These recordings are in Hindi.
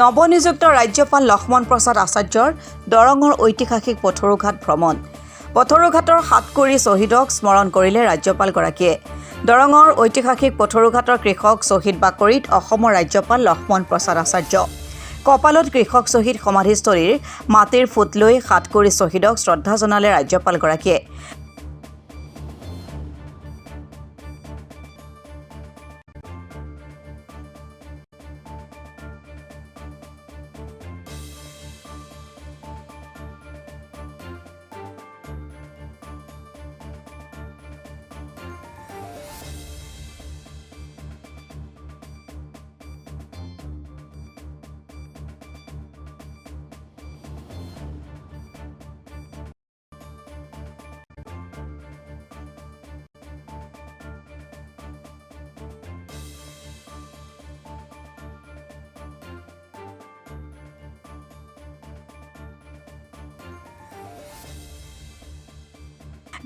নৱনিযুক্ত ৰাজ্যপাল লক্ষ্মণ প্ৰসাদ আচাৰ্যৰ দৰঙৰ ঐতিহাসিক পথৰুঘাট ভ্ৰমণ। পথৰুঘাটৰ সাতকৰি শ্বহীদক স্মৰণ কৰিলে ৰাজ্যপালগৰাকীয়ে। দৰঙৰ ঐতিহাসিক পথৰুঘাটৰ কৃষক শ্বহীদ বাকৰিত অসমৰ ৰাজ্যপাল লক্ষ্মণ প্ৰসাদ আচাৰ্য। কপালত কৃষক শ্বহীদ সমাধিস্থলীৰ মাটিৰ ফুট লৈ সাতকৰি শ্বহীদক শ্ৰদ্ধা জনালে ৰাজ্যপালগৰাকীয়ে।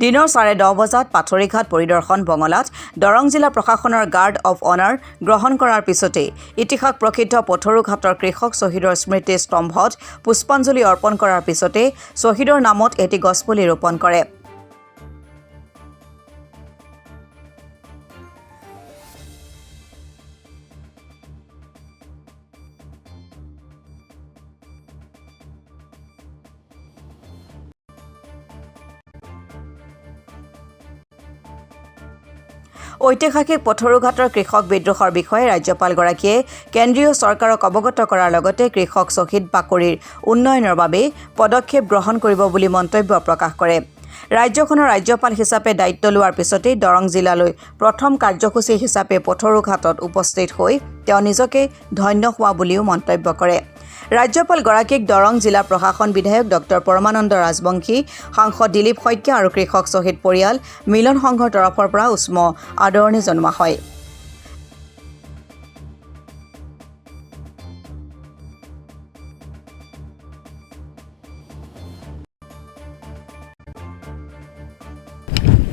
দিনৰ 10:30 বজাত পাথৰিঘাট পৰিদৰ্শন বঙলাত দৰং জিলা প্ৰশাসনৰ গাৰ্ড অৱ অনাৰ গ্ৰহণ কৰাৰ পিছতে ইতিহাস প্ৰসিদ্ধ পথৰুঘাটৰ কৃষক শ্বহীদৰ স্মৃতি স্তম্ভত পুষ্পাঞ্জলি অৰ্পণ কৰাৰ পিছতে শ্বহীদৰ নামত এটি গছপুলি ৰোপণ কৰে। ঐতিহাসিক পথৰুঘাটৰ কৃষক বিদ্ৰোহৰ বিষয়ে ৰাজ্যপালগৰাকীয়ে কেন্দ্ৰীয় চৰকাৰক অৱগত কৰাৰ লগতে কৃষক শ্বহীদ বাকৰিৰ উন্নয়নৰ বাবে পদক্ষেপ গ্ৰহণ কৰিব বুলি মন্তব্য প্ৰকাশ কৰে। ৰাজ্যখনৰ ৰাজ্যপাল হিচাপে দায়িত্ব লোৱাৰ পিছতেই দৰং জিলালৈ প্ৰথম কাৰ্যসূচী হিচাপে পথৰুঘাটত উপস্থিত হৈ তেওঁ নিজকে ধন্য হোৱা বুলিও মন্তব্য কৰে। ৰাজ্যপালগৰাকীক দৰং জিলা প্ৰশাসন বিধায়ক ডক্টৰ পৰমানন্দ ৰাজবংশী, সাংসদ দিলীপ শইকীয়া আৰু কৃষক শ্বহীদ পৰিয়াল মিলন সংঘৰ তৰফৰ পৰা উষ্ম আদৰণি জনোৱা হয়।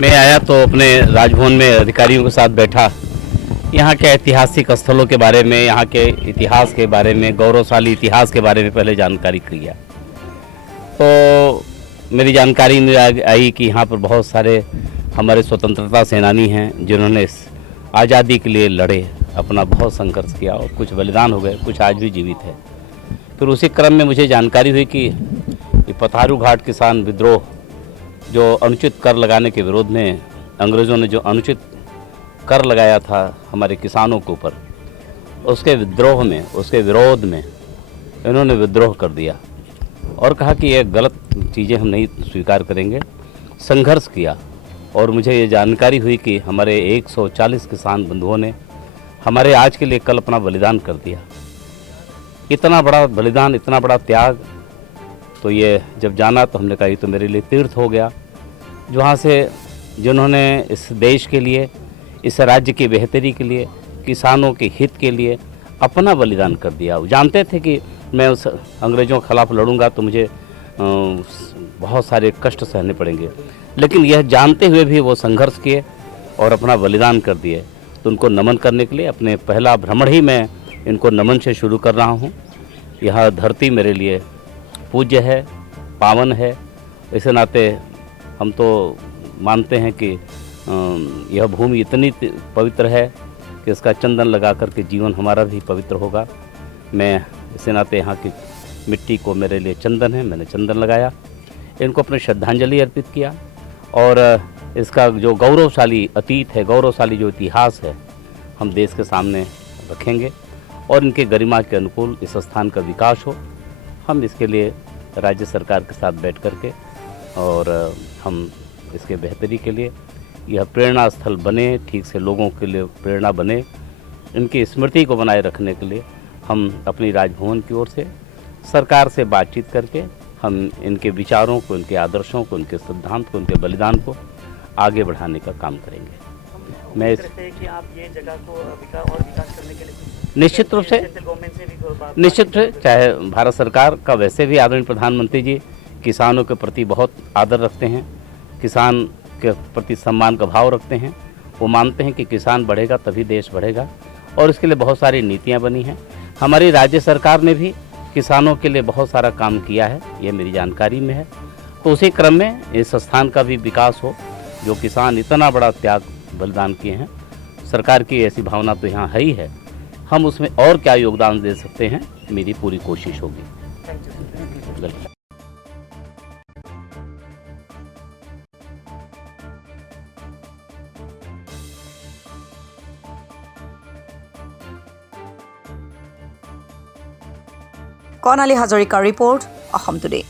मैं आया तो अपने राजभवन में अधिकारियों के साथ बैठा, यहाँ के ऐतिहासिक स्थलों के बारे में, यहाँ के इतिहास के बारे में, गौरवशाली इतिहास के बारे में पहले जानकारी किया। तो मेरी जानकारी में आई कि यहाँ पर बहुत सारे हमारे स्वतंत्रता सेनानी हैं जिन्होंने इस आज़ादी के लिए लड़े, अपना बहुत संघर्ष किया और कुछ बलिदान हो गए, कुछ आज भी जीवित है। फिर उसी क्रम में मुझे जानकारी हुई कि पथरुघाट किसान विद्रोह, जो अनुचित कर लगाने के विरोध में अंग्रेज़ों ने जो अनुचित कर लगाया था हमारे किसानों के ऊपर, उसके विद्रोह में, उसके विरोध में इन्होंने विद्रोह कर दिया और कहा कि ये गलत चीज़ें हम नहीं स्वीकार करेंगे। संघर्ष किया और मुझे ये जानकारी हुई कि हमारे 140 किसान बंधुओं ने हमारे आज के लिए कल अपना बलिदान कर दिया। इतना बड़ा बलिदान, इतना बड़ा त्याग, तो ये जब जाना तो हमने कहा ये तो मेरे लिए तीर्थ हो गया। जहाँ से जिन्होंने इस देश के लिए, इस राज्य की बेहतरी के लिए, किसानों के हित के लिए अपना बलिदान कर दिया। वो जानते थे कि मैं उस अंग्रेज़ों के खिलाफ लड़ूंगा तो मुझे बहुत सारे कष्ट सहने पड़ेंगे, लेकिन यह जानते हुए भी वो संघर्ष किए और अपना बलिदान कर दिए। तो उनको नमन करने के लिए अपने पहला भ्रमण ही मैं इनको नमन से शुरू कर रहा हूँ। यह धरती मेरे लिए पूज्य है, पावन है। इस नाते हम तो मानते हैं कि यह भूमि इतनी पवित्र है कि इसका चंदन लगा कर के जीवन हमारा भी पवित्र होगा। मैं इस नाते यहाँ की मिट्टी को, मेरे लिए चंदन है, मैंने चंदन लगाया, इनको अपनी श्रद्धांजलि अर्पित किया और इसका जो गौरवशाली अतीत है, गौरवशाली जो इतिहास है, हम देश के सामने रखेंगे और इनके गरिमा के अनुकूल इस स्थान का विकास हो। हम इसके लिए राज्य सरकार के साथ बैठ कर के और हम इसके बेहतरी के लिए यह प्रेरणा स्थल बने, ठीक से लोगों के लिए प्रेरणा बने, इनकी स्मृति को बनाए रखने के लिए हम अपनी राजभवन की ओर से सरकार से बातचीत करके हम इनके विचारों को, इनके आदर्शों को, इनके सिद्धांत को, इनके बलिदान को आगे बढ़ाने का काम करेंगे। मैं कि आप ये जगह को विकास करने के लिए निश्चित रूप से चाहे भारत सरकार का, वैसे भी आदरणीय प्रधानमंत्री जी किसानों के प्रति बहुत आदर रखते हैं, किसान के प्रति सम्मान का भाव रखते हैं। वो मानते हैं कि किसान बढ़ेगा तभी देश बढ़ेगा और इसके लिए बहुत सारी नीतियां बनी हैं। हमारी राज्य सरकार ने भी किसानों के लिए बहुत सारा काम किया है, ये मेरी जानकारी में है। तो उसी क्रम में इस स्थान का भी विकास हो, जो किसान इतना बड़ा त्याग बलिदान किए हैं। सरकार की ऐसी भावना तो यहाँ है ही है, हम उसमें और क्या योगदान दे सकते हैं, मेरी पूरी कोशिश होगी। बिल्कुल। কৰ্ণালী হাজৰিকাৰ ৰিপৰ্ট, অসম টুডে।